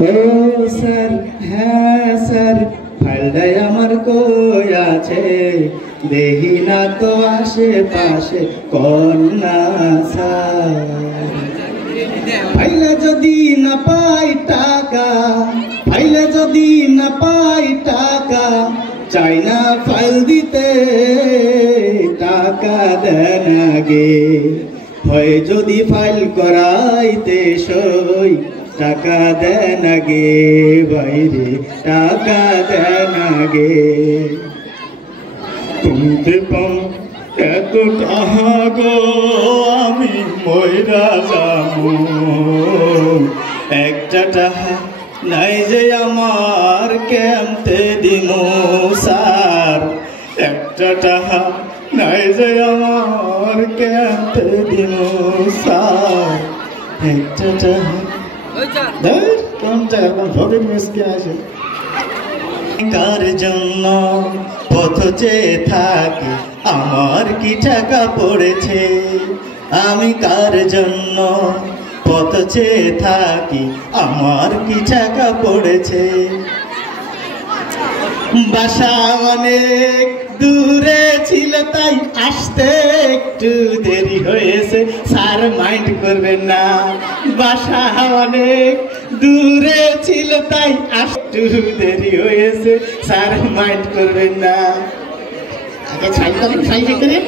ও sir, হ্যাঁ sir, ফাইলটাই আমার কই আছে, দেখি না তো আশেপাশে কন্যা স্যার। ফাইলে যদি না পাই টাকা, ফাইলে যদি না পাই টাকা, চাই না ফাইল দিতে, টাকা দেন আগে। হয় যদি ফাইল করাইতে সই, টাকা দেন আগে বাইরে, টাকা দেন আগে। তুমি পাও এত টাকা গো, আমি মইরা যাবো, একটা টাকা নাই যে আমার কেমতে দিমু স্যার, একটা টাকা নাই যে আমার কেমতে দিমু স্যার, একটা টাকা। কার জন্য পথ চেয়ে থাকি, আমার কি টাকা পড়েছে, আমি কার জন্য পথ চেয়ে থাকি, আমার কি টাকা পড়েছে। বাসা অনেক দূরে ছিল তাই আসতে একটু দেরি হয়েছে, স্যার মাইন্ড করবেন না। বাসা অনেক দূরে ছিল তাই একটু দেরি হয়েছে, স্যার মাইন্ড করবেন না। আগে ছাই করবেন, ছাই করে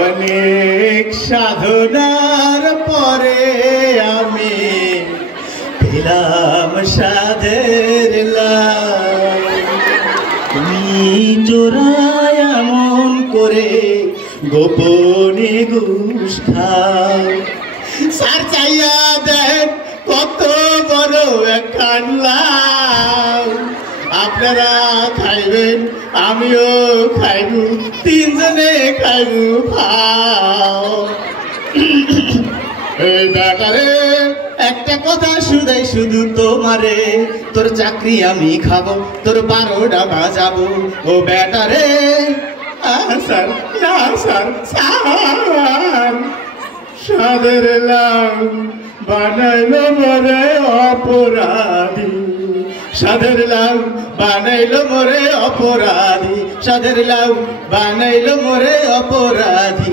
অনেক সাধনার পরে আমি পেলাম সাধের লাভ। তুমি চোরায় এমন করে গোপনে ঘুষ খাও, স্যার চাইয়া দেন কত বড় একখান লাভ। আপনারা খাইবেন, আমিও খাইব, তিনজনে খাইব ভাও। এই ব্যাটারে একটা কথা শুধাই শুধু তোমারে, তোর চাকরি আমি খাবো, তোর 12টা বাজাবো। ও ব্যাটারে, স্যার না স্যার, স্যার সাদের লাভ বানাইলো মরে অপরাধী, সাদের লাউ বানাইলো মোরে অপরাধী, সাদের লাউ বানাইলো মোরে অপরাধী।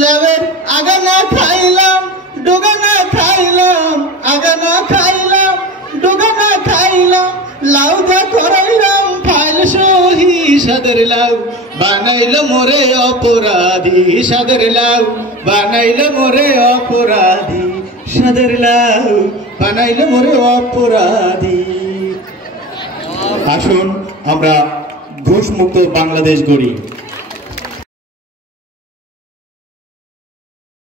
লাউয়ের আগানা খাইলাম, ডোগানা খাইলাম, আগানা খাইলাম, ডোগানা খাইলাম, লাউ দা করাইলাম ফাইল সহি। সাদের লাউ বানাইলো মোরে অপরাধী, সাদের লাউ বানাইলো মোরে অপরাধী, সাদের লাউ বানাইলো মোরে অপরাধী। আসুন আমরা ঘুষমুক্ত বাংলাদেশ গড়ি।